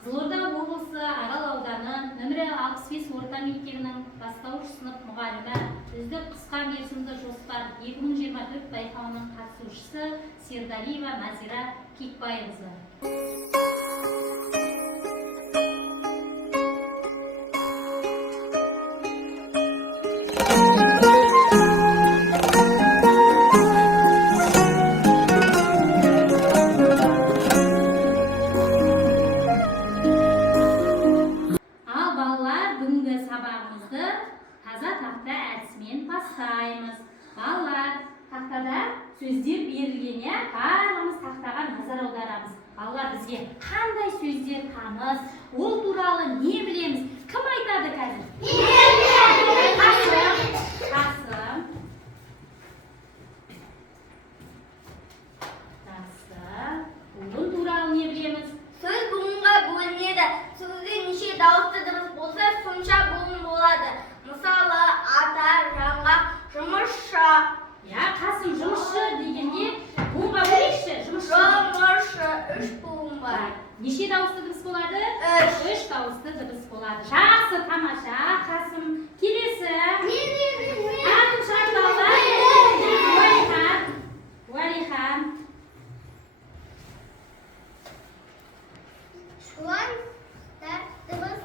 Қызылорда облысы Арал ауданы нөмірі 65 орта мектебінің бастауыш сынып мұғалімі, үздік қысқа мерзімді жоспар 2024 байқауының қатысушысы Сердалиева Кикбайқызы. Таза тақта әдісімен бастаймыз. Балалар, тақтада сөздер берілгене барлығымыз тақтаға назар аударамыз. Балалар, бізге қандай сөздер таныс, ол туралы не білеміз? Кім айтады қазір? Қасым. Оның туралы не білеміз? Сөз буынға бөлінеді. Сөзде неше дауысты дыбыс болса, сонша буын болады. Мысалы, ата, жаңғақ, жұмысшы. Қасым, жұмысшы дегенде буынға бөлейікші? Жұмысшы, 3 буын бар. Неше дауысты дыбыс болады? 3 дауысты дыбыс болады. Жақсы, тамаша. Қасым, келесі. Атын шығарды балалар. Уәлихан. Жуан дыбыс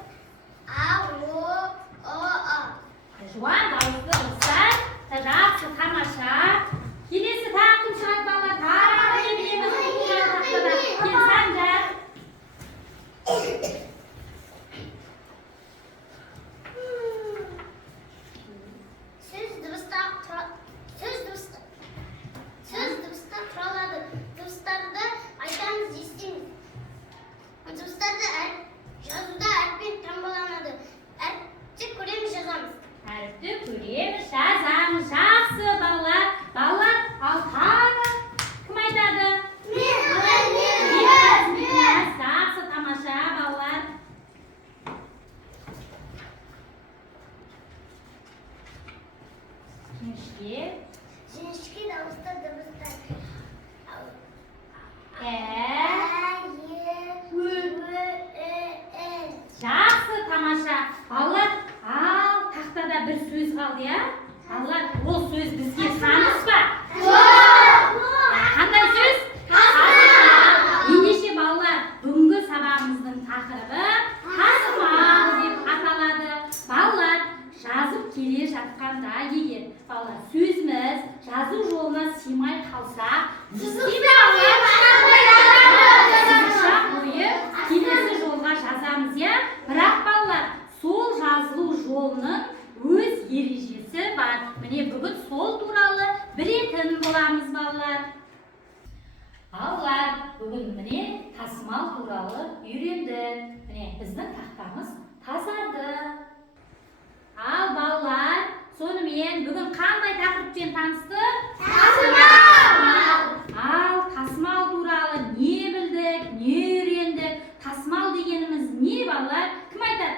А, О, А. Жуан дауысты дыбыстар. Жақсы, тамаша. Келесі тағы кім шығады балалар? Тағы не білеміз? Келсаңдар. Сөз дыбыстан құралады. Дыбыстарды айтамыз, естиміз. Дыбыстарды жазуда әріппен таңбаланады. Әріпті көреміз, жазамыз. Әріпті көреміз, жазамыз. Жақсы балалар. Балалар, ал тағы кім айтады? Мен. Жақсы, тамаша балалар. Жіңішке дауысты дыбыстар. Жақсы, тамаша. Балалар, ал тақтада бір сөз қалды, Балалар, ол сөз бізге таныс ба? Қандай сөз? Ендеше балалар, бүгінгі сабағымыздың тақырыбы тасымал деп аталады. Балалар, жазып келе жатқанда егер балалар сөзіміз жазу жолына сыймай қалса, келесі жолға жазамыз, бірақ балалар, сол жазылу жолының өз ережесі бар. Міне бүгін сол туралы білетін боламыз балалар. Балалар, бүгін міне тасымал туралы үйренді. Міне біздің тақтамыз тазарды. Ал балалар, сонымен бүгін қандай тақырыппен танысты? Тасымал! Ал тасымал туралы не білдік, не үйрендік? Тасымал дегеніміз не балалар? Кім айтады?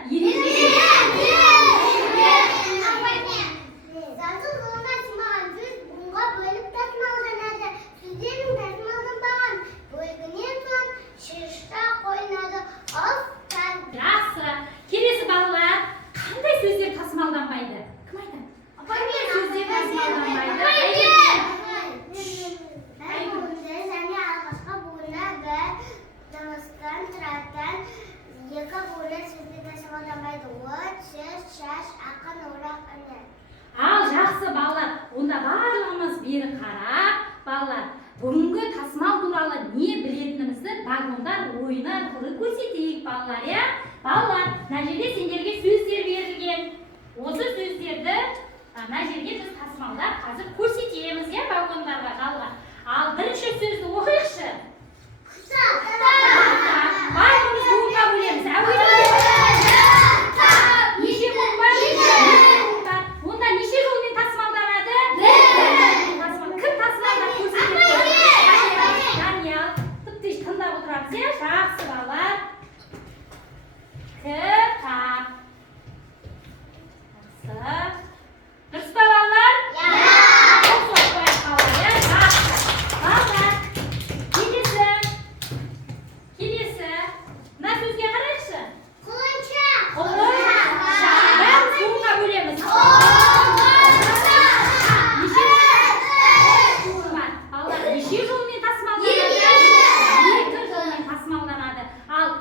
Жазу жолына сыймаған сөз буынға бөліп тасымалданады. Сөздердің тасымалданбаған бөлігінен соң шырышта қойылады. Жақсы. Келесі балалар, қандай сөздер тасымалданбайды? Кім айтады? Сөздер тасымалданбайды. Және алғашқы буыны бір дыбыстан тұратын, екі буыны сөздер тасымалданбайды. От, сөз, шаш, ақын, орақ, үні. Ал жақсы балалар, онда барлығымыз бері қарап, балалар, бүгінгі тасымал туралы не білетінімізді вагондар ойыны арқылы көрсетейік балалар, Балалар, мына жерде сендерге сөздер берілген. Осы сөздерді мына жерге біз тасымалдап қазір көрсетеміз, вагондарға жалға. Ал бірінші сөзді оқиықшы. Барлығымыз буынға бөлеміз. Неше буын бар? Онда неше жолмен тасымалданады? Кім тасымалдап көрсетеді? Даниял, тіпті тыңдап отырамыз, жақсы балалар. Кітап. Жақсы. Дұрыс па балалар? Балалар, келесі. Мына сөзге қарайық.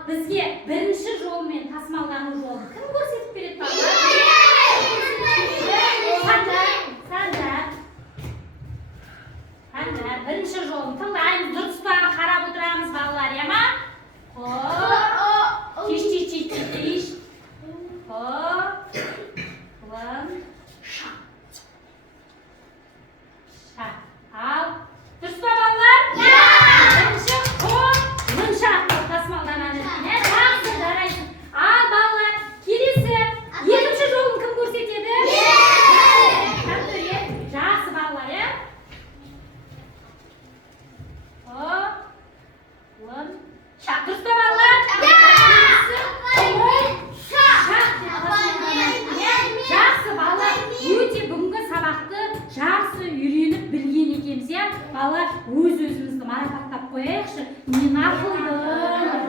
бізге бірінші жолмен тасымалдану жолын кім көрсетіп береді балалар? Сандар. Бірінші жолын тыңдаймыз, дұрыс па қарап отырамыз балалар, я ма? Тиш. Ал, дұрыс па балалар? Бірінші қылынша тасымалданады. Жақсы, жарайсың. Ал балалар, келесі екінші жолын кім көрсетеді? Жақсы балалар, я? Дұрыс па балалар? Жақсы балалар, өте бүгінгі сабақты жақсы үйреніп білген екенбіз, иә? Балалар, өз-өзімізді марапаттап қояйықшы. Мен ақылдымын.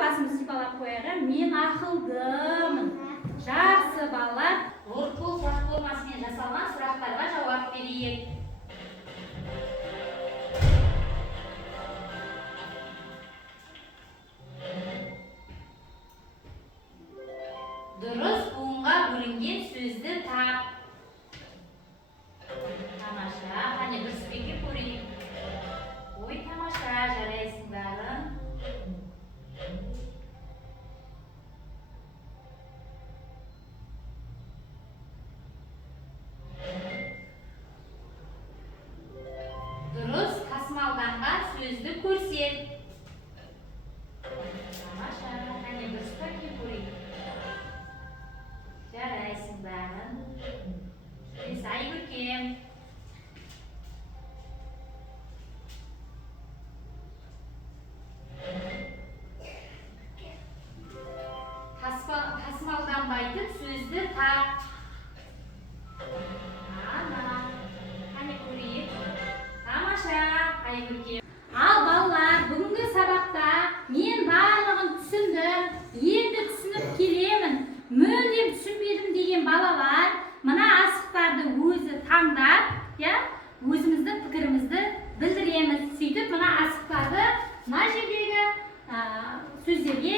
Басымды сипалап қояйық, мен ақылдымын. Жақсы балалар, оқу платформасымен жасалған сұрақтарға жауап берейік. Дұрыс буынға бөлінген сөзді тап. Тамаша, қане дұрыс па екен көрейік. Ой, тамаша, жарайсыңдар. Дұрыс тасымалданған сөзді көрсет. Тамаша, қане дұрыс па екен көрейік. Жарайсыңдар. Айгүркем. Тасымалданбайтын сөзді тап. Қане көрейік. Тамаша, Айгүркем. Ал балалар, бүгінгі сабақта мен барлығын түсіндім, енді түсініп келемін. Мүлдем түсінбедім деген балалар, мына асықтарды өзі таңдап, өзіміздің пікірімізді білдіреміз. Сөйтіп, мына асықтарды мына жердегі сөздерге